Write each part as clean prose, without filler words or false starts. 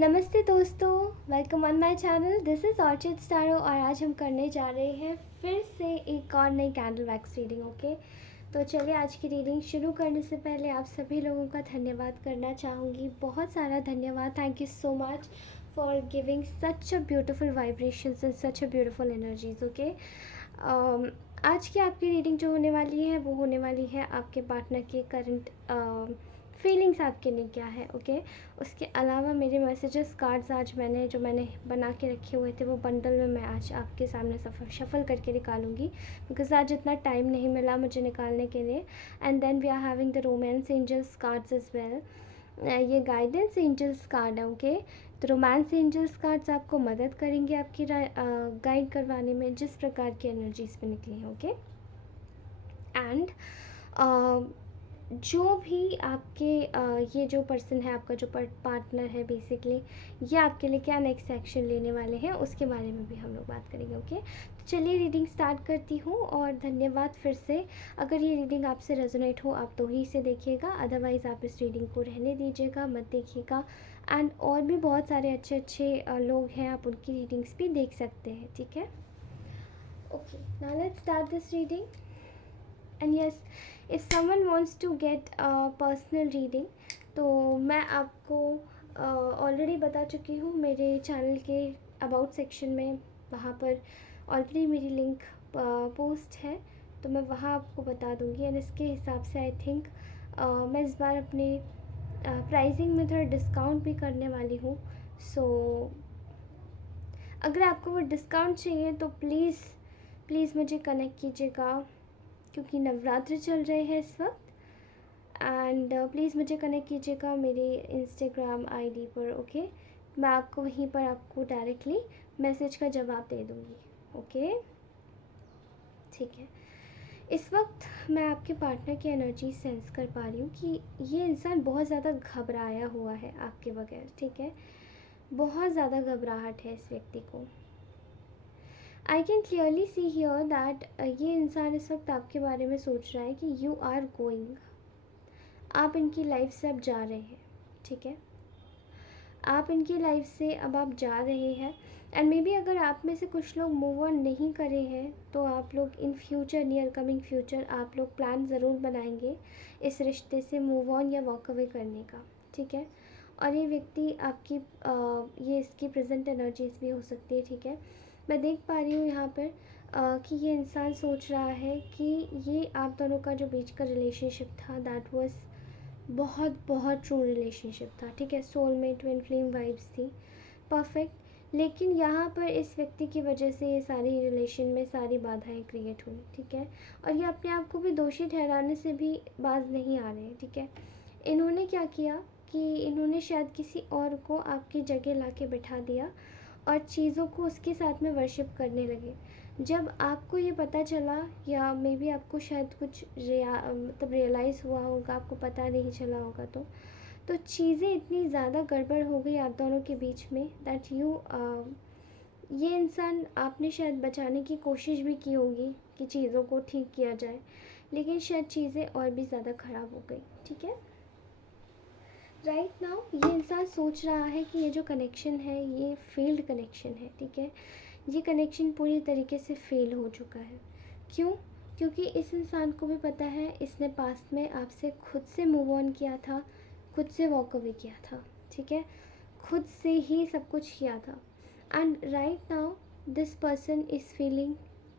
नमस्ते दोस्तों, welcome on my channel. This is Orchid Staro और आज हम करने जा रहे हैं फिर से एक और नई कैंडल वैक्स रीडिंग। ओके, तो चलिए आज की रीडिंग शुरू करने से पहले आप सभी लोगों का धन्यवाद करना चाहूँगी। बहुत सारा धन्यवाद। Thank you so much for giving such a beautiful vibrations and such a beautiful energies. Okay, आज की आपकी रीडिंग जो होने वाली है वो होने वाली है आपके पार्टनर के करंट फीलिंग्स आपके लिए क्या है। ओके, उसके अलावा मेरे मैसेजेस कार्ड्स आज मैंने बना के रखे हुए थे वो बंडल में मैं आज आपके सामने शफल करके निकालूंगी, बिकॉज आज इतना टाइम नहीं मिला मुझे निकालने के लिए। And then we are having the romance angels cards as well. ये गाइडेंस एंजल्स कार्ड है। ओके, तो रोमांस एंजल्स कार्ड्स आपको मदद करेंगे आपकी गाइड करवाने में जिस प्रकार की एनर्जीज पे निकली हैं। ओके, एंड जो भी आपके ये जो पर्सन है आपका जो पार्टनर है बेसिकली, ये आपके लिए क्या नेक्स्ट एक्शन लेने वाले हैं उसके बारे में भी हम लोग बात करेंगे। ओके, तो चलिए रीडिंग स्टार्ट करती हूँ। और धन्यवाद फिर से। अगर ये रीडिंग आपसे रेजोनेट हो आप तो ही इसे देखिएगा, अदरवाइज़ आप इस रीडिंग को रहने दीजिएगा, मत देखिएगा। एंड और भी बहुत सारे अच्छे अच्छे लोग हैं, आप उनकी रीडिंग्स भी देख सकते हैं। ठीक है, okay, now let's start this reading. And yes, if someone wants to get personal reading, तो मैं आपको ऑलरेडी बता चुकी हूँ मेरे चैनल के अबाउट सेक्शन में, वहाँ पर ऑलरेडी मेरी लिंक पोस्ट है, तो मैं वहाँ आपको बता दूँगी। एंड इसके हिसाब से आई थिंक मैं इस बार अपने प्राइसिंग में थोड़ा डिस्काउंट भी करने वाली हूँ। सो अगर आपको वो डिस्काउंट चाहिए तो प्लीज़ प्लीज़ मुझे कनेक्ट कीजिएगा, क्योंकि नवरात्रि चल रहे हैं इस वक्त। एंड प्लीज़ मुझे कनेक्ट कीजिएगा मेरे इंस्टाग्राम आईडी पर। ओके, मैं आपको वहीं पर आपको डायरेक्टली मैसेज का जवाब दे दूँगी। ओके, ठीक है। इस वक्त मैं आपके पार्टनर की एनर्जी सेंस कर पा रही हूँ कि ये इंसान बहुत ज़्यादा घबराया हुआ है आपके बगैर। ठीक है, बहुत ज़्यादा घबराहट है इस व्यक्ति को। I can clearly see here that ये इंसान इस वक्त आपके बारे में सोच रहा है कि यू आर गोइंग, आप इनकी लाइफ से अब जा रहे हैं। ठीक है, आप इनकी लाइफ से अब आप जा रहे हैं। एंड मे बी अगर आप में से कुछ लोग मूव ऑन नहीं करे हैं तो आप लोग in future, near coming future, आप लोग प्लान ज़रूर बनाएंगे इस रिश्ते से मूव ऑन या वॉक अवे करने का। ठीक है, और ये व्यक्ति आपकी ये इसकी प्रेजेंट एनर्जीज भी हो सकती है। ठीक है, मैं देख पा रही हूँ यहाँ पर कि ये इंसान सोच रहा है कि ये आप दोनों का जो बीच का रिलेशनशिप था दैट वाज बहुत बहुत ट्रू रिलेशनशिप था। ठीक है, सोलमेट, ट्विन फ्लेम वाइब्स थी, परफेक्ट। लेकिन यहाँ पर इस व्यक्ति की वजह से ये सारी रिलेशन में सारी बाधाएं क्रिएट हुई। ठीक है, और ये अपने आप को भी दोषी ठहराने से भी बाज नहीं आ रहे हैं। ठीक है, इन्होंने क्या किया कि इन्होंने शायद किसी और को आपकी जगह ला के बैठा दिया और चीज़ों को उसके साथ में वर्शिप करने लगे। जब आपको ये पता चला, या मे बी आपको शायद कुछ मतलब रियलाइज़ हुआ होगा, आपको पता नहीं चला होगा, तो चीज़ें इतनी ज़्यादा गड़बड़ हो गई आप दोनों के बीच में दैट ये इंसान आपने शायद बचाने की कोशिश भी की होगी कि चीज़ों को ठीक किया जाए, लेकिन शायद चीज़ें और भी ज़्यादा ख़राब हो गई। ठीक है, राइट नाउ ये इंसान सोच रहा है कि ये जो कनेक्शन है ये फेल्ड कनेक्शन है। ठीक है, ये कनेक्शन पूरी तरीके से फेल हो चुका है। क्यों? क्योंकि इस इंसान को भी पता है इसने पास्ट में आपसे खुद से मूव ऑन किया था, खुद से वॉक अवे किया था। ठीक है, खुद से ही सब कुछ किया था। And right now this person is feeling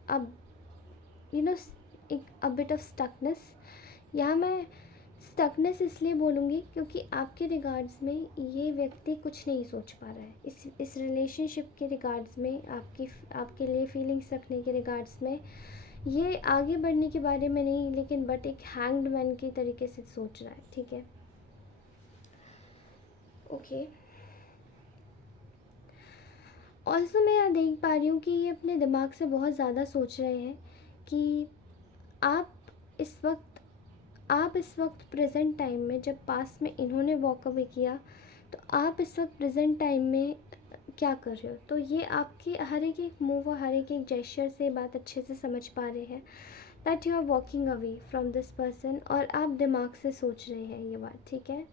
अब यू नो एक अ बिट ऑफ स्टकनेस। यहाँ मैं स्टकनेस इसलिए बोलूँगी क्योंकि आपके रिगार्ड्स में ये व्यक्ति कुछ नहीं सोच पा रहा है इस रिलेशनशिप के रिगार्ड्स में, आपके लिए फीलिंग्स रखने के रिगार्ड्स में। ये आगे बढ़ने के बारे में नहीं, लेकिन बट एक हैंग्ड मैन की तरीके से सोच रहा है। ठीक है, ओके। ऑल्सो मैं यहाँ देख पा रही हूँ कि ये अपने दिमाग से बहुत ज़्यादा सोच रहे हैं कि आप इस वक्त आप इस वक्त प्रेजेंट टाइम में, जब पास में इन्होंने वॉक अवे किया, तो आप इस वक्त प्रेजेंट टाइम में क्या कर रहे हो। तो ये आपके हर एक मूव और हर एक जेस्चर से बात अच्छे से समझ पा रहे हैं that you are walking away from this person, और आप दिमाग से सोच रहे हैं ये बात। ठीक है,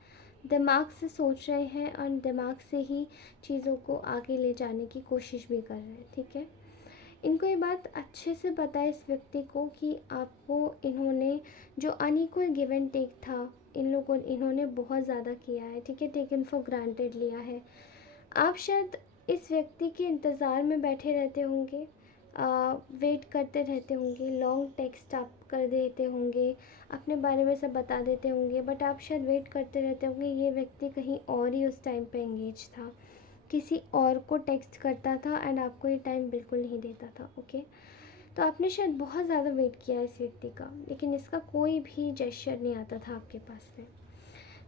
दिमाग से सोच रहे हैं और दिमाग से ही चीज़ों को आगे ले जाने की कोशिश भी कर रहे हैं, ठीक है। इनको ये बात अच्छे से पता है इस व्यक्ति को कि आपको इन्होंने जो अनइक्वल गिव एंड टेक था, इन्होंने बहुत ज़्यादा किया है, ठीक है, टेकन फॉर ग्रांटेड लिया है। आप शायद इस व्यक्ति के इंतज़ार में बैठे रहते होंगे, वेट करते रहते होंगे, लॉन्ग टेक्स्ट आप कर देते होंगे, अपने बारे में सब बता देते होंगे, बट आप शायद वेट करते रहते होंगे ये व्यक्ति कहीं और ही उस टाइम पे एंगेज था, किसी और को टेक्स्ट करता था एंड आपको ये टाइम बिल्कुल नहीं देता था, ओके। तो आपने शायद बहुत ज़्यादा वेट किया इस व्यक्ति का, लेकिन इसका कोई भी जेस्चर नहीं आता था आपके पास में।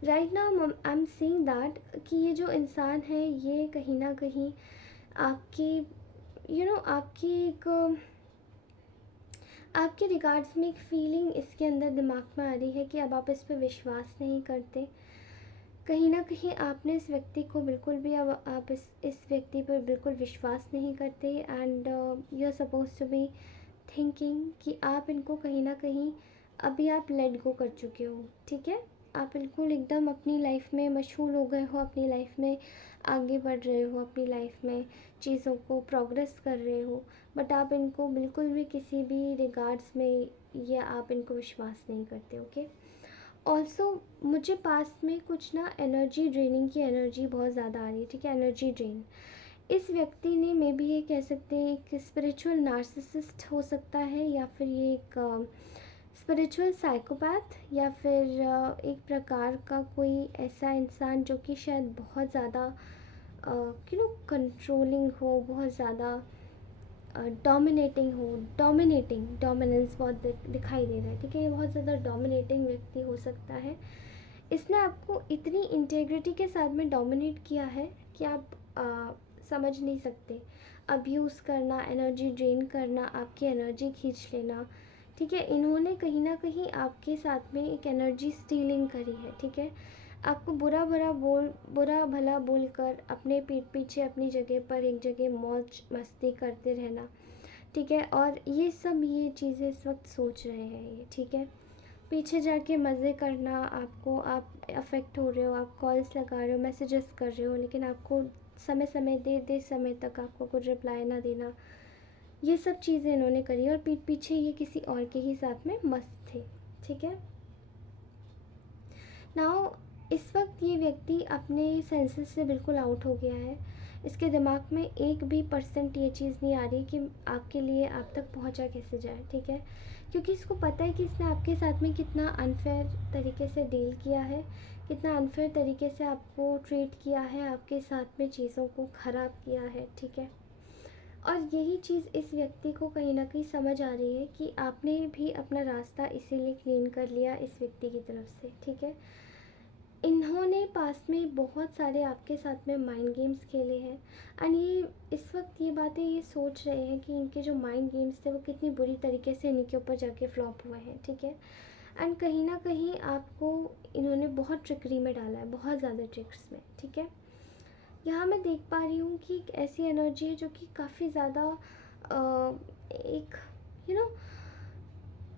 Right now I am seeing that कि ये जो इंसान है ये कहीं ना कहीं आपकी आपकी एक आपके रिगार्ड्स में एक फीलिंग इसके अंदर दिमाग में आ रही है कि अब आप इस पर विश्वास नहीं करते। कहीं ना कहीं आपने इस व्यक्ति को बिल्कुल भी, अब आप इस व्यक्ति पर बिल्कुल विश्वास नहीं करते and you are suppose to be thinking कि आप इनको कहीं ना कहीं अभी आप लेट गो कर चुके हो, ठीक है। आप बिल्कुल एकदम अपनी लाइफ में मशहूर हो गए हो, अपनी लाइफ में आगे बढ़ रहे हो, अपनी लाइफ में चीज़ों को प्रोग्रेस कर रहे हो, बट आप इनको बिल्कुल भी किसी भी रिगार्ड्स में या आप इनको विश्वास नहीं करते, ओके। ऑल्सो मुझे पास में कुछ ना एनर्जी ड्रेनिंग की एनर्जी बहुत ज़्यादा आ रही है, ठीक है, एनर्जी ड्रेन। इस व्यक्ति ने मे बी ये कह सकते हैं एक स्पिरिचुअल नार्सिसिस्ट हो सकता है, या फिर ये एक स्पिरिचुअल साइकोपैथ, या फिर एक प्रकार का कोई ऐसा इंसान जो कि शायद बहुत ज़्यादा कंट्रोलिंग हो, बहुत ज़्यादा डोमिनेटिंग हो, डोमिनेंस बहुत दिखाई दे रहा है, ठीक है। ये बहुत ज़्यादा डोमिनेटिंग व्यक्ति हो सकता है। इसने आपको इतनी इंटेग्रिटी के साथ में डोमिनेट किया है कि आप समझ नहीं सकते। अब्यूज़ करना, एनर्जी ड्रेन करना, आपकी एनर्जी खींच लेना, ठीक है। इन्होंने कहीं ना कहीं आपके साथ में एक एनर्जी स्टीलिंग करी है, ठीक है। आपको बुरा भला बोल कर अपने पीठ पीछे अपनी जगह पर एक जगह मौज मस्ती करते रहना, ठीक है। और ये चीज़ें इस वक्त सोच रहे हैं ये, ठीक है। पीछे जाके मज़े करना, आप अफेक्ट हो रहे हो, आप कॉल्स लगा रहे हो, मैसेजेस कर रहे हो, लेकिन आपको देर समय तक आपको कुछ रिप्लाई ना देना, ये सब चीज़ें इन्होंने करी और पीठ पीछे ये किसी और के ही साथ में मस्त थे, ठीक है। नाउ इस वक्त ये व्यक्ति अपने सेंसेस से बिल्कुल आउट हो गया है। इसके दिमाग में एक भी % ये चीज़ नहीं आ रही कि आपके लिए आप तक पहुंचा कैसे जाए, ठीक है। क्योंकि इसको पता है कि इसने आपके साथ में कितना अनफेयर तरीके से डील किया है, कितना अनफेयर तरीके से आपको ट्रीट किया है, आपके साथ में चीज़ों को ख़राब किया है, ठीक है। और यही चीज़ इस व्यक्ति को कहीं ना कहीं समझ आ रही है कि आपने भी अपना रास्ता इसीलिए क्लीन कर लिया इस व्यक्ति की तरफ से, ठीक है। इन्होंने पास में बहुत सारे आपके साथ में माइंड गेम्स खेले हैं एंड ये इस वक्त ये बातें ये सोच रहे हैं कि इनके जो माइंड गेम्स थे वो कितनी बुरी तरीके से इनके ऊपर जाके फ्लॉप हुए हैं, ठीक है। एंड कहीं ना कहीं आपको इन्होंने बहुत ट्रिकरी में डाला है, बहुत ज़्यादा ट्रिक्स में, ठीक है। यहाँ मैं देख पा रही हूँ कि एक ऐसी एनर्जी है जो कि काफ़ी ज़्यादा एक यू नो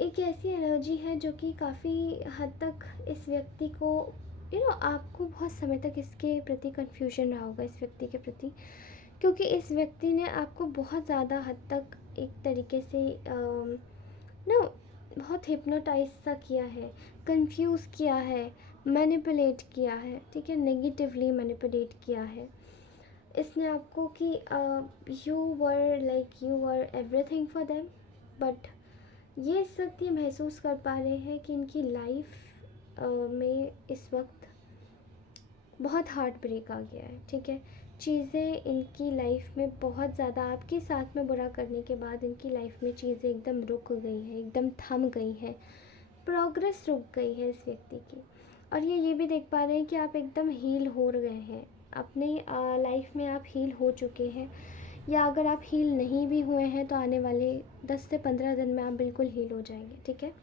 एक ऐसी एनर्जी है जो कि काफ़ी हद तक इस व्यक्ति को आपको बहुत समय तक इसके प्रति कन्फ्यूजन रहा होगा इस व्यक्ति के प्रति, क्योंकि इस व्यक्ति ने आपको बहुत ज़्यादा हद तक एक तरीके से बहुत हिप्नोटाइज सा किया है, कंफ्यूज किया है, मैनिपुलेट किया है, ठीक है, नेगेटिवली मैनिपुलेट किया है इसने आपको कि you were everything for them, but ये इस वक्त ये महसूस कर पा रहे हैं कि इनकी लाइफ में इस वक्त बहुत हार्ट ब्रेक आ गया है, ठीक है। चीज़ें इनकी लाइफ में बहुत ज़्यादा आपके साथ में बुरा करने के बाद इनकी लाइफ में चीज़ें एकदम रुक गई हैं, एकदम थम गई हैं, प्रोग्रेस रुक गई है इस व्यक्ति की। और ये भी देख पा रहे हैं कि आप एकदम हील हो गए हैं, अपने लाइफ में आप हील हो चुके हैं, या अगर आप हील नहीं भी हुए हैं तो आने वाले 10 से 15 दिन में आप बिल्कुल हील हो जाएंगे, ठीक है।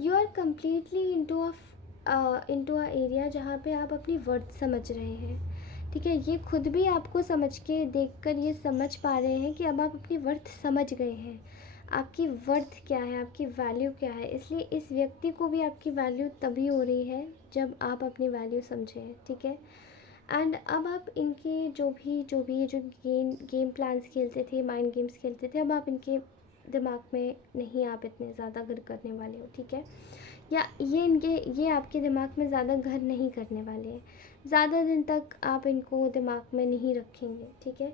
You are completely into a area जहाँ पे आप अपनी वर्थ समझ रहे हैं, ठीक है। ये खुद भी आपको समझ के देख कर ये समझ पा रहे हैं कि अब आप अपनी वर्थ समझ गए हैं, आपकी वर्थ क्या है, आपकी वैल्यू क्या है। इसलिए इस व्यक्ति को भी आपकी वैल्यू तभी हो रही है जब आप अपनी वैल्यू समझें, ठीक है। एंड अब आप इनके जो गेम प्लान्स खेलते थे, माइंड गेम्स खेलते थे, अब आप इनके दिमाग में नहीं आप इतने ज़्यादा घर करने वाले हो, ठीक है। या ये आपके दिमाग में ज़्यादा घर नहीं करने वाले हैं, ज़्यादा दिन तक आप इनको दिमाग में नहीं रखेंगे, ठीक है।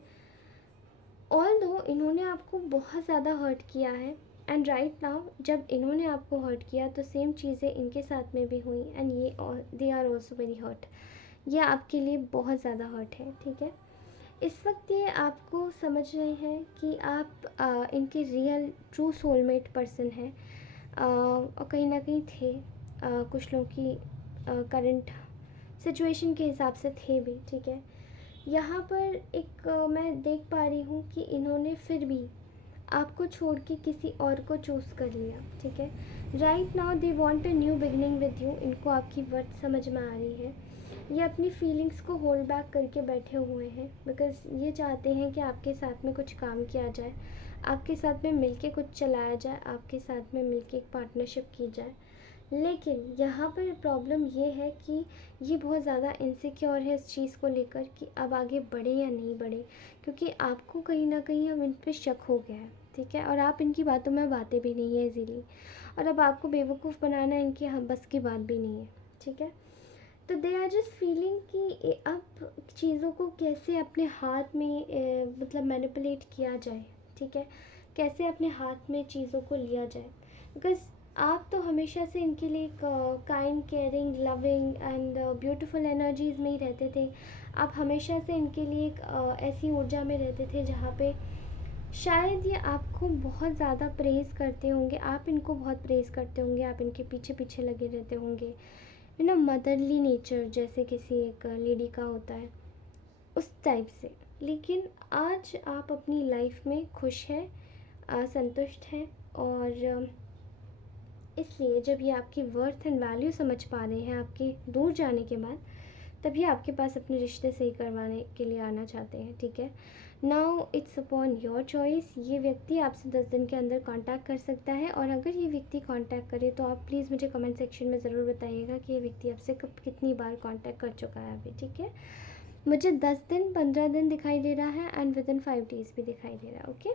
ऑल्दो इन्होंने आपको बहुत ज़्यादा हर्ट किया है, एंड राइट नाउ जब इन्होंने आपको हर्ट किया तो सेम चीज़ें इनके साथ में भी हुई, and they are also very hurt. ये आपके लिए बहुत ज़्यादा हर्ट है, ठीक है। इस वक्त ये आपको समझ रहे हैं कि आप इनके रियल ट्रू सोलमेट पर्सन हैं, और कहीं ना कहीं थे, कुछ लोगों की करंट सिचुएशन के हिसाब से थे भी, ठीक है। यहाँ पर एक मैं देख पा रही हूँ कि इन्होंने फिर भी आपको छोड़ के किसी और को चूज़ कर लिया, ठीक है। Right now they want a new beginning with you. इनको आपकी वर्थ समझ में आ रही है। ये अपनी फीलिंग्स को होल्ड बैक करके बैठे हुए हैं, बिकॉज़ ये चाहते हैं कि आपके साथ में कुछ काम किया जाए, आपके साथ में मिलके कुछ चलाया जाए, आपके साथ में मिलके एक पार्टनरशिप की जाए। लेकिन यहाँ पर प्रॉब्लम ये है कि ये बहुत ज़्यादा इनसिक्योर है इस चीज़ को लेकर कि अब आगे बढ़े या नहीं बढ़े, क्योंकि आपको कहीं ना कहीं अब इन पे शक हो गया है, ठीक है। और आप इनकी बातों में बातें भी नहीं है इजीली, और अब आपको बेवकूफ़ बनाना इनकी बस की बात भी नहीं है, ठीक है। तो दे आर जस्ट फीलिंग कि अब चीज़ों को कैसे अपने हाथ में मतलब मैनिपुलेट किया जाए, ठीक है, कैसे अपने हाथ में चीज़ों को लिया जाए। बिकॉज आप तो हमेशा से इनके लिए एक kind, caring, loving and beautiful energies में ही रहते थे। आप हमेशा से इनके लिए एक ऐसी ऊर्जा में रहते थे जहाँ पे शायद ये आपको बहुत ज़्यादा प्रेज़ करते होंगे, आप इनको बहुत प्रेज़ करते होंगे, आप इनके पीछे पीछे लगे रहते होंगे, यू नो, मदरली नेचर जैसे किसी एक लेडी का होता है, उस टाइप से। लेकिन आज आप अपनी लाइफ में खुश हैं, संतुष्ट हैं, और इसलिए जब ये आपकी वर्थ एंड वैल्यू समझ पा रहे हैं आपके दूर जाने के बाद, तभी आपके पास अपने रिश्ते सही करवाने के लिए आना चाहते हैं, ठीक है। Now it's upon your choice. ये व्यक्ति आपसे 10 दिन के अंदर कांटेक्ट कर सकता है, और अगर ये व्यक्ति कांटेक्ट करे तो आप प्लीज़ मुझे कमेंट सेक्शन में ज़रूर बताइएगा कि ये व्यक्ति आपसे कब कितनी बार कांटेक्ट कर चुका है अभी, ठीक है। मुझे 10 दिन, 15 दिन दिखाई दे रहा है, एंड विद इन 5 डेज़ भी दिखाई दे रहा है, ओके।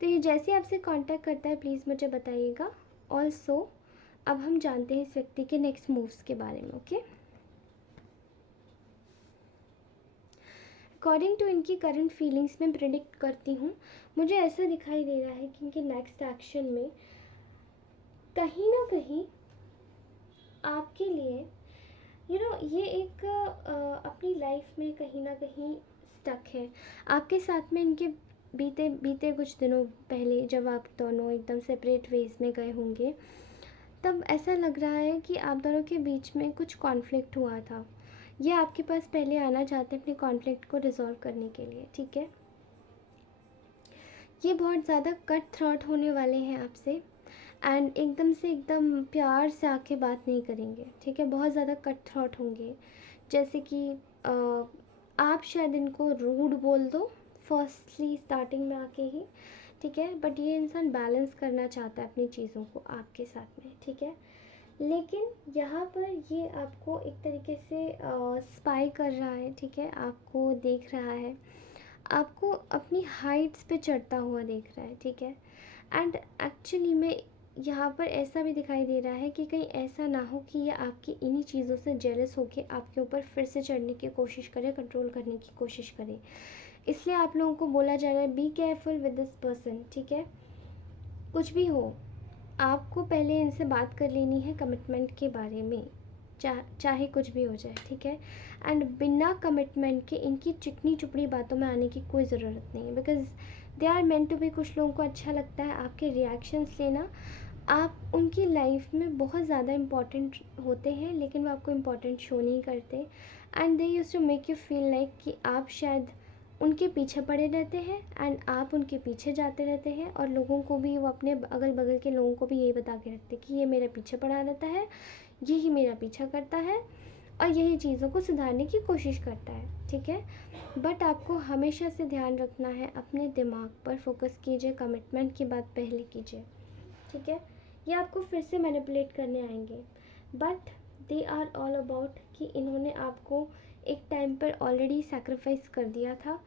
तो ये जैसे आपसे कांटेक्ट करता है प्लीज़ मुझे बताइएगा। ऑल्सो अब हम जानते हैं इस व्यक्ति के नेक्स्ट मूव्स के बारे में, ओके। अकॉर्डिंग टू इनकी करंट फीलिंग्स में प्रिडिक्ट करती हूँ, मुझे ऐसा दिखाई दे रहा है कि इनके नेक्स्ट एक्शन में कहीं ना कहीं आपके लिए, यू नो, ये एक अपनी लाइफ में कहीं ना कहीं स्टक है। आपके साथ में इनके बीते बीते कुछ दिनों पहले जब आप दोनों एकदम सेपरेट वेज में गए होंगे, तब ऐसा लग रहा है कि आप दोनों के बीच में कुछ कॉन्फ्लिक्ट हुआ था। ये आपके पास पहले आना चाहते हैं अपने कॉन्फ्लिक्ट को रिजॉल्व करने के लिए, ठीक है। ये बहुत ज़्यादा कट थ्रॉट होने वाले हैं आपसे, एंड एकदम प्यार से आके बात नहीं करेंगे, ठीक है। बहुत ज़्यादा कट थ्रॉट होंगे, जैसे कि आप शायद इनको रूड बोल दो फर्स्टली स्टार्टिंग में आके ही, ठीक है। बट ये इंसान बैलेंस करना चाहता है अपनी चीज़ों को आपके साथ में, ठीक है। लेकिन यहाँ पर ये आपको एक तरीके से स्पाई कर रहा है, ठीक है, आपको देख रहा है, आपको अपनी हाइट्स पे चढ़ता हुआ देख रहा है, ठीक है। एंड एक्चुअली में यहाँ पर ऐसा भी दिखाई दे रहा है कि कहीं ऐसा ना हो कि ये आपकी इन्हीं चीज़ों से जेलस होके आपके ऊपर फिर से चढ़ने की कोशिश करे, कंट्रोल करने की कोशिश करे। इसलिए आप लोगों को बोला जा रहा है be careful with this person, ठीक है। कुछ भी हो, आपको पहले इनसे बात कर लेनी है कमिटमेंट के बारे में, चाहे कुछ भी हो जाए, ठीक है। एंड बिना कमिटमेंट के इनकी चिकनी चुपड़ी बातों में आने की कोई ज़रूरत नहीं है, because they are meant to be. कुछ लोगों को अच्छा लगता है आपके रिएक्शंस लेना, आप उनकी लाइफ में बहुत ज़्यादा इम्पॉर्टेंट होते हैं, लेकिन वो आपको इम्पॉर्टेंट शो नहीं करते, and they use to make you feel like कि आप शायद उनके पीछे पड़े रहते हैं, एंड आप उनके पीछे जाते रहते हैं, और लोगों को भी, वो अपने अगल बगल के लोगों को भी यही बता के रखते कि ये मेरे पीछे पड़ा रहता है, यही मेरा पीछा करता है, और यही चीज़ों को सुधारने की कोशिश करता है, ठीक है। बट आपको हमेशा से ध्यान रखना है, अपने दिमाग पर फोकस कीजिए, कमिटमेंट की बात पहले कीजिए, ठीक है। ये आपको फिर से मैनिपुलेट करने आएंगे, but they are all about कि इन्होंने आपको एक टाइम पर ऑलरेडी सेक्रीफाइस कर दिया था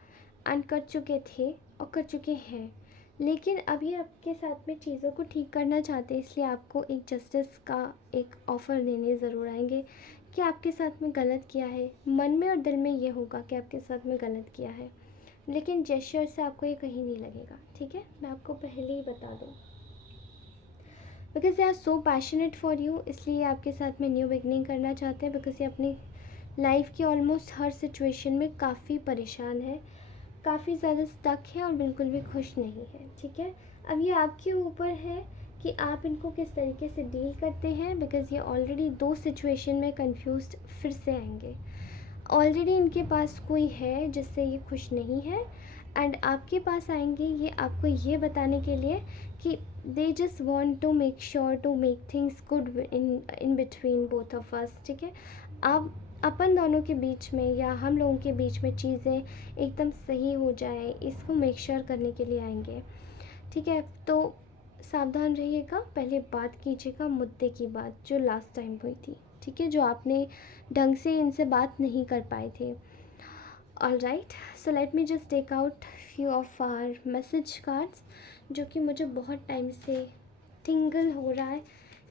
एंड कर चुके थे और कर चुके हैं, लेकिन अब ये आपके साथ में चीज़ों को ठीक करना चाहते हैं, इसलिए आपको एक जस्टिस का एक ऑफ़र देने ज़रूर आएंगे कि आपके साथ में गलत किया है। मन में और दिल में ये होगा कि आपके साथ में गलत किया है, लेकिन जेस्चर से आपको ये कहीं नहीं लगेगा, ठीक है। मैं आपको पहले ही बता दूँ, because they are so passionate for you, इसलिए आपके साथ में न्यू बिगनिंग करना चाहते हैं, बिकॉज ये अपनी लाइफ की ऑलमोस्ट हर सिचुएशन में काफ़ी परेशान है, काफ़ी ज़्यादा स्टक है और बिल्कुल भी खुश नहीं है, ठीक है। अब ये आपके ऊपर है कि आप इनको किस तरीके से डील करते हैं, बिकॉज़ ये ऑलरेडी 2 सिचुएशन में कंफ्यूज्ड फिर से आएंगे। ऑलरेडी इनके पास कोई है जिससे ये खुश नहीं है, एंड आपके पास आएंगे ये आपको ये बताने के लिए कि they just want to make sure to make things good in between both of us, ठीक है। आप अपन दोनों के बीच में या हम लोगों के बीच में चीज़ें एकदम सही हो जाए, इसको मेक श्योर करने के लिए आएंगे, ठीक है। तो सावधान रहिएगा, पहले बात कीजिएगा मुद्दे की बात जो लास्ट टाइम हुई थी, ठीक है, जो आपने ढंग से इनसे बात नहीं कर पाए थे। All right, so let me just take out few of our message cards, जो कि मुझे बहुत टाइम से टिंगल हो रहा है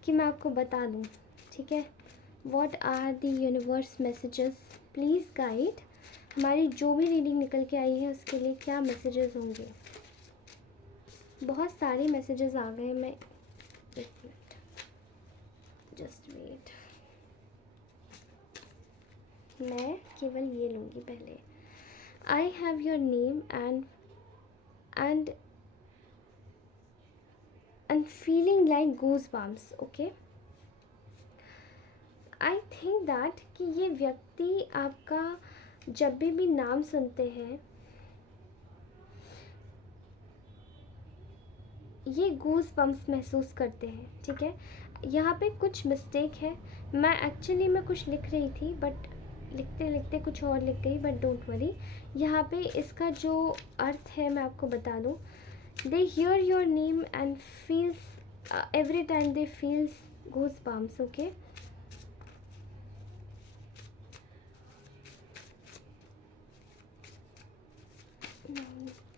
कि मैं आपको बता दूँ, ठीक है। What are the universe messages, please guide, हमारी जो भी रीडिंग निकल के आई है उसके लिए क्या मैसेजेस होंगे। बहुत सारे मैसेजेस आ गए, मैं एक मिनट जस्ट वेट, मैं केवल ये लूँगी पहले। I have your name and feeling like goose bumps, okay. I think that कि ये व्यक्ति आपका जब भी नाम सुनते हैं ये गूज बम्स महसूस करते हैं, ठीक है। यहाँ पे कुछ मिस्टेक है, मैं एक्चुअली में कुछ लिख रही थी बट लिखते लिखते कुछ और लिख गई, बट डोंट वरी। यहाँ पे इसका जो अर्थ है मैं आपको बता दूँ, they hear your name and feels every time they feels goose bumps, okay.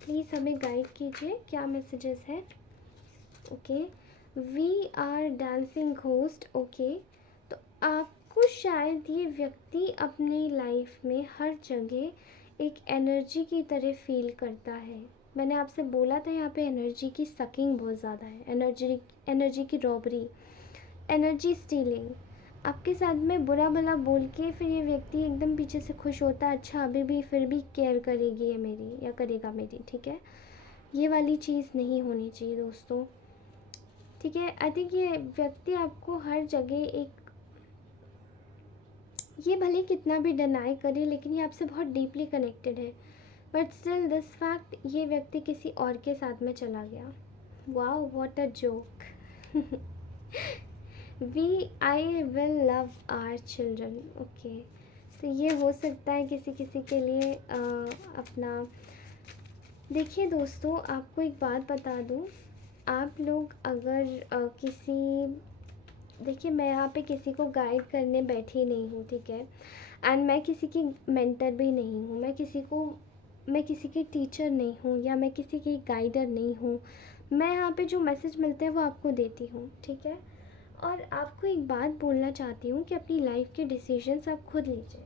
Please हमें गाइड कीजिए क्या मैसेजेस है, okay. We are dancing ghost, okay. तो आपको शायद ये व्यक्ति अपनी लाइफ में हर जगह एक एनर्जी की तरह फील करता है। मैंने आपसे बोला था यहाँ पे एनर्जी की सकिंग बहुत ज़्यादा है, एनर्जी की रॉबरी, एनर्जी स्टीलिंग। आपके साथ में बुरा भला बोल के फिर ये व्यक्ति एकदम पीछे से खुश होता है, अच्छा अभी भी फिर भी केयर करेगी ये मेरी या करेगा मेरी, ठीक है। ये वाली चीज़ नहीं होनी चाहिए दोस्तों, ठीक है। आई थिंक ये व्यक्ति आपको हर जगह एक, ये भले कितना भी डिनाई करे लेकिन ये आपसे बहुत डीपली कनेक्टेड है, बट स्टिल दिस फैक्ट ये व्यक्ति किसी और के साथ में चला गया। Wow what a joke. We I will love our children, okay. तो ये हो सकता है किसी किसी के लिए अपना, देखिए दोस्तों आपको एक बात बता दूँ, आप लोग अगर देखिए मैं यहाँ पे किसी को गाइड करने बैठी नहीं हूँ, ठीक है। एंड मैं किसी की मेंटर भी नहीं हूँ, मैं किसी की टीचर नहीं हूँ या मैं किसी की गाइडर नहीं हूँ। मैं यहाँ पे जो मैसेज मिलते हैं वो आपको देती हूँ, ठीक है। और आपको एक बात बोलना चाहती हूँ कि अपनी लाइफ के डिसीजंस आप खुद लीजिए।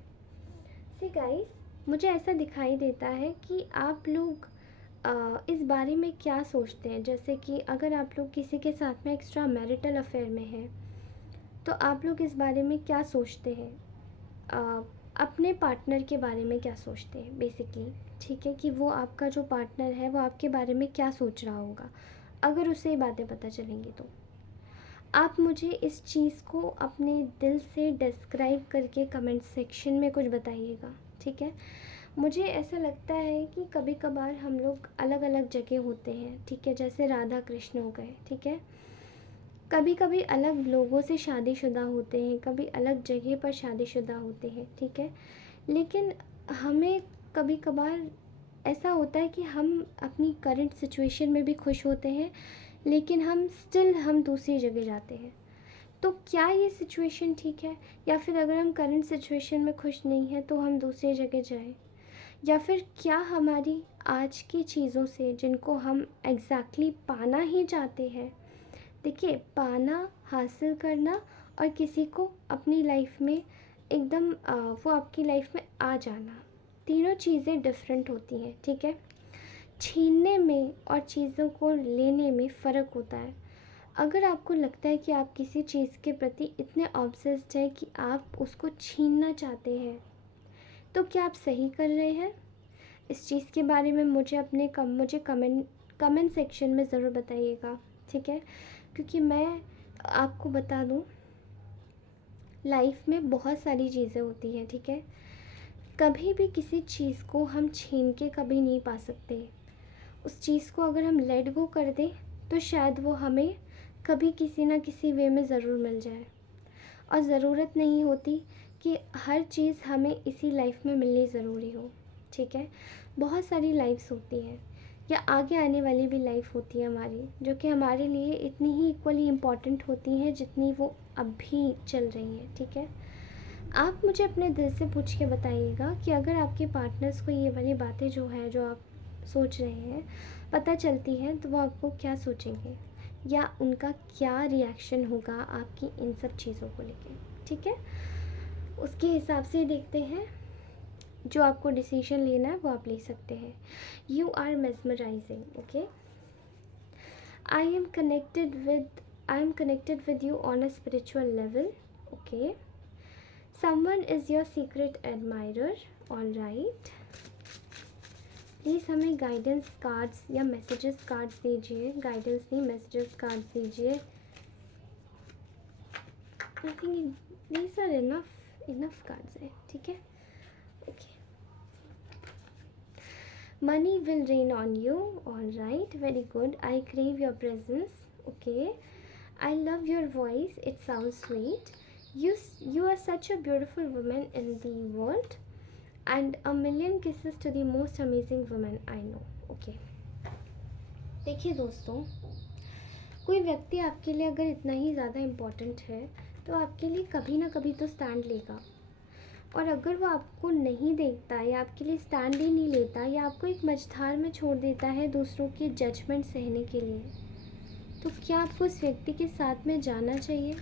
सी गाइस, मुझे ऐसा दिखाई देता है कि आप लोग इस बारे में क्या सोचते हैं, जैसे कि अगर आप लोग किसी के साथ में एक्स्ट्रा मैरिटल अफेयर में हैं तो आप लोग इस बारे में क्या सोचते हैं, अपने पार्टनर के बारे में क्या सोचते हैं बेसिकली, ठीक है, कि वो आपका जो पार्टनर है वो आपके बारे में क्या सोच रहा होगा। अगर उसे ये बातें पता चलेंगी तो आप मुझे इस चीज़ को अपने दिल से डिस्क्राइब करके कमेंट सेक्शन में कुछ बताइएगा, ठीक है। मुझे ऐसा लगता है कि कभी कभार हम लोग अलग अलग जगह होते हैं, ठीक है, जैसे राधा कृष्ण हो गए, ठीक है। कभी कभी अलग लोगों से शादीशुदा होते हैं, कभी अलग जगह पर शादीशुदा होते हैं, ठीक है। लेकिन हमें कभी कभार ऐसा होता है कि हम अपनी करंट सिचुएशन में भी खुश होते हैं, लेकिन हम दूसरी जगह जाते हैं। तो क्या ये सिचुएशन ठीक है? या फिर अगर हम करंट सिचुएशन में खुश नहीं हैं तो हम दूसरी जगह जाएं? या फिर क्या हमारी आज की चीज़ों से, जिनको हम एग्जैक्टली पाना ही चाहते हैं, देखिए पाना, हासिल करना और किसी को अपनी लाइफ में एकदम वो आपकी लाइफ में आ जाना, तीनों चीज़ें डिफरेंट होती हैं, ठीक है। छीनने में और चीज़ों को लेने में फ़र्क होता है। अगर आपको लगता है कि आप किसी चीज़ के प्रति इतने ऑब्सेस्ड हैं कि आप उसको छीनना चाहते हैं, तो क्या आप सही कर रहे हैं? इस चीज़ के बारे में मुझे कमेंट सेक्शन में ज़रूर बताइएगा, ठीक है। क्योंकि मैं आपको बता दूं, लाइफ में बहुत सारी चीज़ें होती हैं, ठीक है। कभी भी किसी चीज़ को हम छीन के कभी नहीं पा सकते। उस चीज़ को अगर हम लेट गो कर दें तो शायद वो हमें कभी किसी ना किसी वे में ज़रूर मिल जाए। और ज़रूरत नहीं होती कि हर चीज़ हमें इसी लाइफ में मिलनी ज़रूरी हो, ठीक है। बहुत सारी लाइफ्स होती हैं, या आगे आने वाली भी लाइफ होती है हमारी, जो कि हमारे लिए इतनी ही इक्वली इम्पॉर्टेंट होती हैं जितनी वो अभी चल रही हैं, ठीक है। आप मुझे अपने दिल से पूछ के बताइएगा कि अगर आपके पार्टनर्स को ये वाली बातें जो है, जो आप सोच रहे हैं, पता चलती हैं, तो वो आपको क्या सोचेंगे, या उनका क्या रिएक्शन होगा आपकी इन सब चीज़ों को लेके, ठीक है। उसके हिसाब से देखते हैं, जो आपको डिसीजन लेना है वो आप ले सकते हैं। You are mesmerizing, okay. I am connected with you on a spiritual level, okay. Someone is your secret admirer, all right. Please हमें गाइडेंस कार्ड्स या मैसेजेस कार्ड्स दीजिए, गाइडेंस नहीं, मैसेजेस कार्ड्स दीजिए। I think these are enough cards है, ठीक है, okay. Money will rain on you, all right, very good. I crave your presence, okay. I love your voice, it sound sweet. You are such a beautiful woman in the world, and a million kisses to the most amazing woman I know, okay। देखिए दोस्तों, कोई व्यक्ति आपके लिए अगर इतना ही ज़्यादा important है तो आपके लिए कभी ना कभी तो स्टैंड लेगा। और अगर वो आपको नहीं देखता, या आपके लिए स्टैंड ही नहीं लेता, या आपको एक मझधार में छोड़ देता है दूसरों के जजमेंट सहने के लिए, तो क्या आपको उस व्यक्ति के साथ में जाना चाहिए?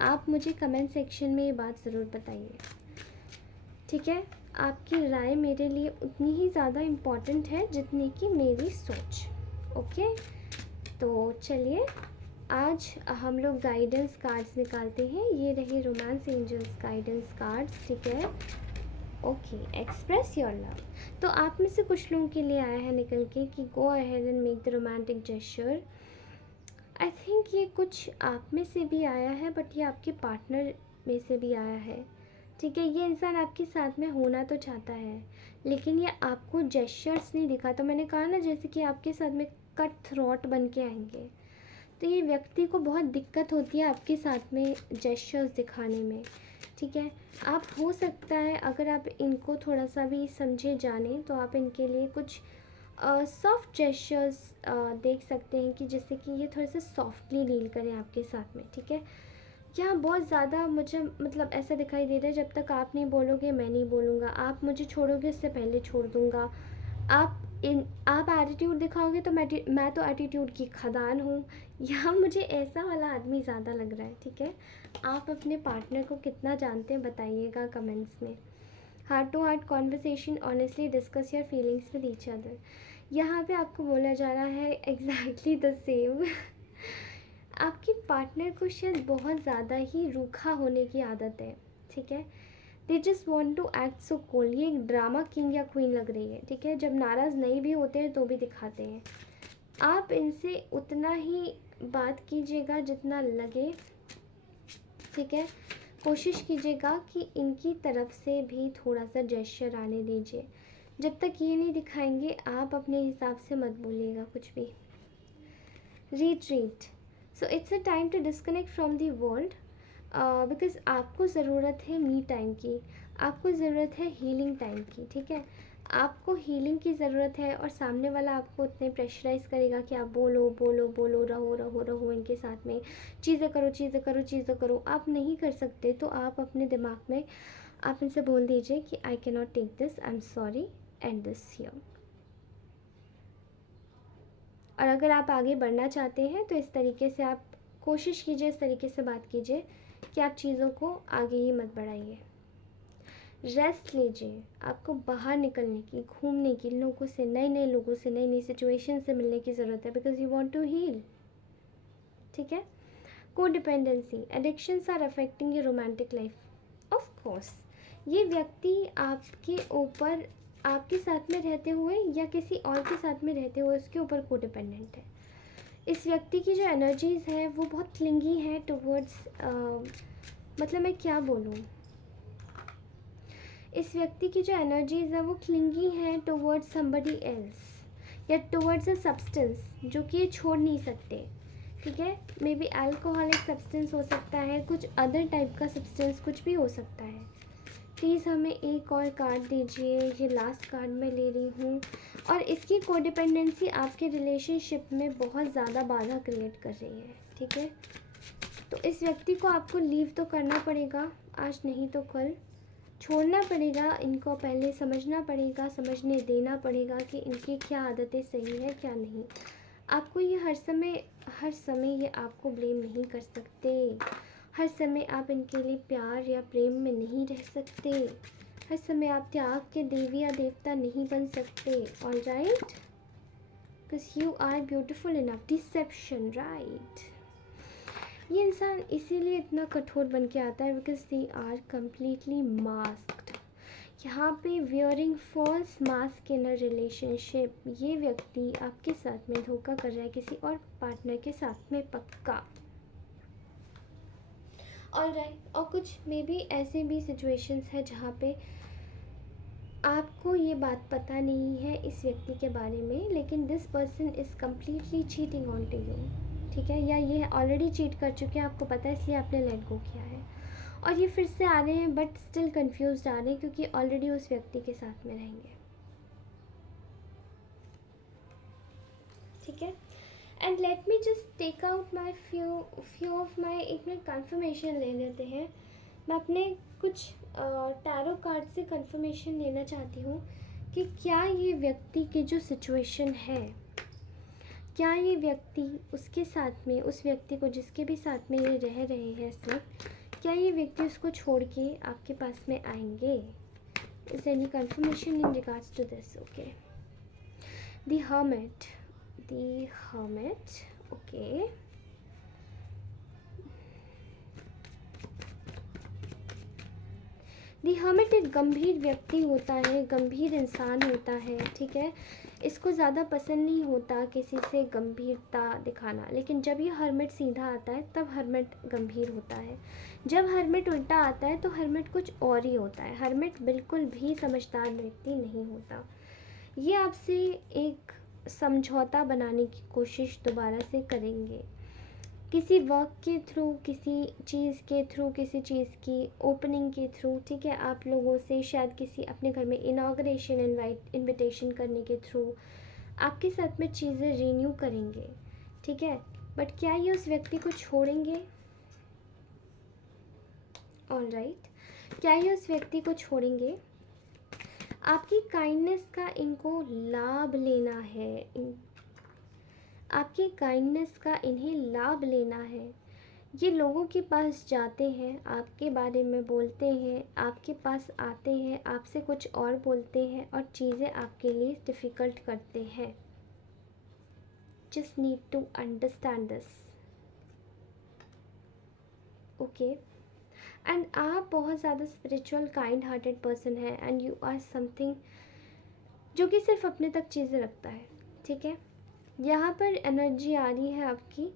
आप मुझे कमेंट सेक्शन में ये बात ज़रूर बताइए, ठीक है। आपकी राय मेरे लिए उतनी ही ज़्यादा इम्पॉर्टेंट है जितनी कि मेरी सोच, ओके। तो चलिए, आज हम लोग गाइडेंस कार्ड्स निकालते हैं। ये रहे रोमांस एंजल्स गाइडेंस कार्ड्स, ठीक है, ओके। एक्सप्रेस योर लव, तो आप में से कुछ लोगों के लिए आया है निकल के कि go ahead and make the romantic gesture. I think ये कुछ आप में से भी आया है, बट ये आपके पार्टनर में से भी आया है, ठीक है। ये इंसान आपके साथ में होना तो चाहता है, लेकिन ये आपको जेस्चर्स नहीं दिखाता। मैंने कहा ना, जैसे कि आपके साथ में कट थ्रोट बन के आएंगे, तो ये व्यक्ति को बहुत दिक्कत होती है आपके साथ में जेस्चर्स दिखाने में, ठीक है। आप हो सकता है अगर आप इनको थोड़ा सा भी समझे जाने, तो आप इनके लिए कुछ सॉफ्ट जेस्चर्स देख सकते हैं, कि जैसे कि ये थोड़े से सॉफ्टली डील करें आपके साथ में, ठीक है। यहाँ बहुत ज़्यादा मुझे मतलब ऐसा दिखाई दे रहा है, जब तक आप नहीं बोलोगे मैं नहीं बोलूँगा, आप मुझे छोड़ोगे उससे पहले छोड़ दूँगा, आप एटीट्यूड दिखाओगे तो मैं तो एटीट्यूड की खदान हूँ। यहाँ मुझे ऐसा वाला आदमी ज़्यादा लग रहा है, ठीक है। आप अपने पार्टनर को कितना जानते हैं बताइएगा कमेंट्स में। Heart to heart conversation, honestly discuss your feelings with each other. यहाँ पे आपको बोला जा रहा है एग्जैक्टली द सेम। आपके पार्टनर को शायद बहुत ज़्यादा ही रूखा होने की आदत है, ठीक है। They just want to act so cold. ये एक ड्रामा किंग या क्वीन लग रही है, ठीक है। जब नाराज़ नहीं भी होते हैं तो भी दिखाते हैं। आप इनसे उतना ही बात कीजिएगा जितना लगे, ठीक है। कोशिश कीजिएगा कि इनकी तरफ से भी थोड़ा सा जेस्चर आने दीजिए। जब तक ये नहीं दिखाएंगे, आप अपने हिसाब से मत बोलिएगा कुछ भी। Retreat, so it's a time to disconnect from the world, because आपको ज़रूरत है मी टाइम की, आपको ज़रूरत है हीलिंग टाइम की, ठीक है। आपको हीलिंग की ज़रूरत है और सामने वाला आपको उतने प्रेशराइज़ करेगा कि आप बोलो बोलो बोलो, रहो रहो रहो इनके साथ में, चीज़ें करो चीज़ें करो चीज़ें करो। आप नहीं कर सकते तो आप अपने दिमाग में आप इनसे बोल दीजिए कि I can not take this, I am sorry, and this here. और अगर आप आगे बढ़ना चाहते हैं तो इस तरीके से आप कोशिश कीजिए, इस तरीके से बात कीजिए कि आप चीज़ों को आगे ही मत बढ़ाइए। रेस्ट लीजिए, आपको बाहर निकलने की, घूमने की, लोगों से, नए नए लोगों से, नई नई सिचुएशन से मिलने की ज़रूरत है, because you want to heal, ठीक है। को dependency, addictions are affecting your romantic life. Of course ये व्यक्ति आपके ऊपर, आपके साथ में रहते हुए या किसी और के साथ में रहते हुए उसके ऊपर को डिपेंडेंट है। इस व्यक्ति की जो एनर्जीज़ है वो बहुत क्लिंगी है टुवर्ड्स, मतलब मैं क्या बोलूँ, इस व्यक्ति की जो एनर्जीज़ है वो क्लिंगी है टुवर्ड्स समबडी एल्स या टुवर्ड्स अ सब्सटेंस जो कि ये छोड़ नहीं सकते, ठीक है। मे बी अल्कोहलिक सब्सटेंस हो सकता है, कुछ अदर टाइप का सब्सटेंस, कुछ भी हो सकता है। प्लीज़ हमें एक और कार्ड दीजिए, ये लास्ट कार्ड मैं ले रही हूँ। और इसकी कोडिपेंडेंसी आपके रिलेशनशिप में बहुत ज़्यादा बाधा क्रिएट कर रही है, ठीक है। तो इस व्यक्ति को आपको लीव तो करना पड़ेगा, आज नहीं तो कल छोड़ना पड़ेगा, इनको पहले समझना पड़ेगा, समझने देना पड़ेगा कि इनकी क्या आदतें सही है क्या नहीं। आपको ये हर समय ये आपको ब्लेम नहीं कर सकते, हर समय आप इनके लिए प्यार या प्रेम में नहीं रह सकते, हर समय आप त्याग के देवी या देवता नहीं बन सकते, all right, because you are beautiful enough. Deception, right. ये इंसान इसीलिए इतना कठोर बन के आता है because they are completely masked. यहाँ पे wearing false mask in a relationship, ये व्यक्ति आपके साथ में धोखा कर रहा है किसी और पार्टनर के साथ में, पक्का, ऑल राइट। और कुछ मे बी ऐसे भी सिचुएशंस है जहाँ पे आपको ये बात पता नहीं है इस व्यक्ति के बारे में, लेकिन this person is completely cheating on to you, ठीक है। या ये ऑलरेडी चीट कर चुके हैं, आपको पता है, इसलिए आपने लेट गो किया है। और ये फिर से आ रहे हैं बट स्टिल कंफ्यूज्ड आ रहे हैं क्योंकि ऑलरेडी उस व्यक्ति के साथ में रहेंगे, ठीक है। And let me just take out my few of my, एक मिनट कंफर्मेशन ले लेते हैं। मैं अपने कुछ टैरो कार्ड से कंफर्मेशन लेना चाहती हूँ कि क्या ये व्यक्ति की जो सिचुएशन है, क्या ये व्यक्ति उसके साथ में, उस व्यक्ति को जिसके भी साथ में ये रह रहे हैं इस वक्त, क्या ये व्यक्ति उसको छोड़ के आपके पास में आएंगे? Is any confirmation in regards to this? Okay, the hermit, okay. The hermit एक गंभीर व्यक्ति होता है, गंभीर इंसान होता है, ठीक है। इसको ज़्यादा पसंद नहीं होता किसी से गंभीरता दिखाना, लेकिन जब ये हर्मिट सीधा आता है तब हर्मिट गंभीर होता है। जब हर्मिट उल्टा आता है तो हर्मिट कुछ और ही होता है। हर्मिट बिल्कुल भी समझदार व्यक्ति नहीं होता। ये आपसे एक समझौता बनाने की कोशिश दोबारा से करेंगे, किसी वर्क के थ्रू, किसी चीज़ के थ्रू, किसी चीज़ की ओपनिंग के थ्रू, ठीक है। आप लोगों से शायद किसी अपने घर में इनाग्रेशन इनविटेशन करने के थ्रू आपके साथ में चीज़ें रीन्यू करेंगे, ठीक है। बट क्या ये उस व्यक्ति को छोड़ेंगे? ऑल राइट, क्या ये उस व्यक्ति को छोड़ेंगे? आपकी काइंडनेस का इनको लाभ लेना है, आपकी काइंडनेस का इन्हें लाभ लेना है। ये लोगों के पास जाते हैं, आपके बारे में बोलते हैं, आपके पास आते हैं, आपसे कुछ और बोलते हैं और चीज़ें आपके लिए डिफ़िकल्ट करते हैं। Just need to understand this, okay. And आप बहुत ज़्यादा स्पिरिचुअल काइंड हार्टेड पर्सन है एंड यू आर समथिंग जो कि सिर्फ अपने तक चीज़ें रखता है, ठीक है। यहाँ पर एनर्जी आ रही है आपकी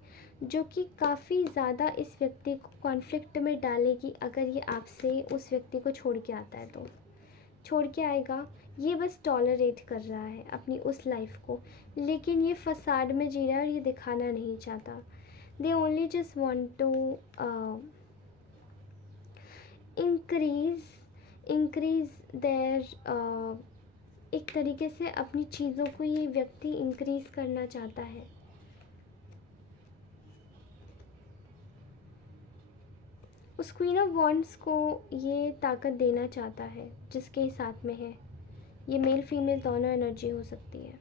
जो कि काफ़ी ज़्यादा इस व्यक्ति को कॉन्फ्लिक्ट में डालेगी। अगर ये आपसे उस व्यक्ति को छोड़ के आता है तो छोड़ के आएगा, ये बस टॉलरेट कर रहा है अपनी उस लाइफ को, लेकिन ये फसाड में जी रहा है और ये दिखाना नहीं चाहता। They only just want to increase their, एक तरीके से अपनी चीज़ों को ये व्यक्ति इंक्रीज करना चाहता है। उस क्वीन ऑफ वॉन्ड्स को ये ताकत देना चाहता है जिसके साथ में है। ये मेल फीमेल दोनों एनर्जी हो सकती है,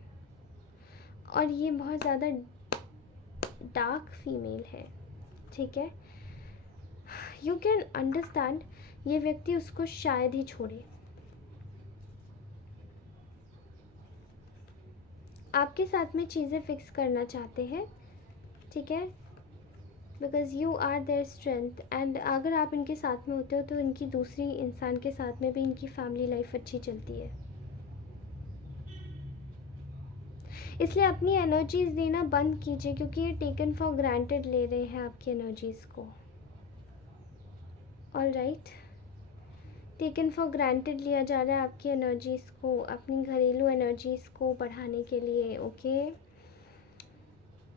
और ये बहुत ज़्यादा डार्क फीमेल है, ठीक है। यू कैन अंडरस्टैंड, ये व्यक्ति उसको शायद ही छोड़े। आपके साथ में चीज़ें फिक्स करना चाहते हैं, ठीक है, because you are their strength. And अगर आप इनके साथ में होते हो तो इनकी दूसरी इंसान के साथ में भी इनकी फैमिली लाइफ अच्छी चलती है। इसलिए अपनी एनर्जीज देना बंद कीजिए, क्योंकि ये टेकन फॉर ग्रांटेड ले रहे हैं आपकी एनर्जीज़ को। All right, taken for granted लिया जा रहा है आपकी एनर्जीज़ को, अपनी घरेलू एनर्जीज़ को बढ़ाने के लिए। Okay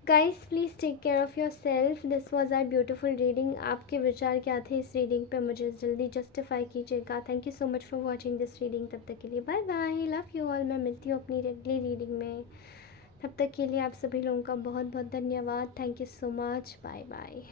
guys, please take care of your self. This was our beautiful reading. आपके विचार क्या थे इस रीडिंग पे, मुझे जल्दी जस्टिफाई कीजिएगा। Thank you so much for watching this reading. तब तक के लिए bye bye, love you all. मैं मिलती हूँ अपनी अगली रीडिंग में। तब तक के लिए आप सभी लोगों का बहुत बहुत धन्यवाद। Thank you so much, bye bye.